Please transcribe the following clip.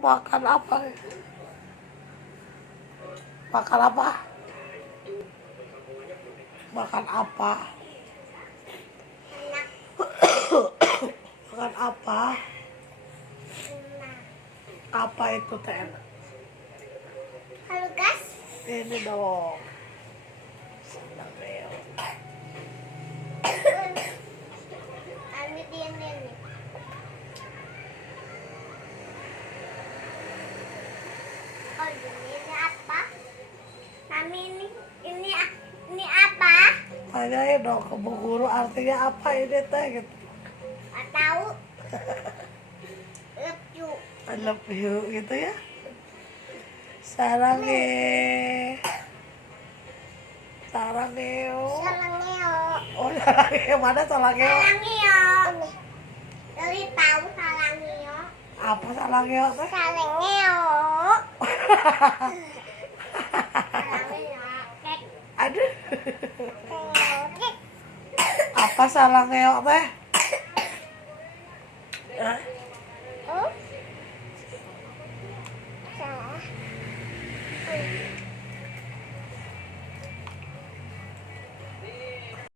makan apa? Makan apa? Makan apa? Makan apa? Apa itu teh? Halo guys. Ini dong. Ambil ini. Oh ini apa? Mami ini apa? Tanyain dong ke Bu Guru artinya apa ini teh gitu. Gak tahu. Love you. I love you gitu ya. Sarange. Sarangeo. Salangeo. Oh sarangeo mana sarangeo? Salangeo. Dari tahu salangeo. Apa sarangeo teh? Salangeo. Salangeo. Aduh. Apa sarangeo teh? Oh. Salah.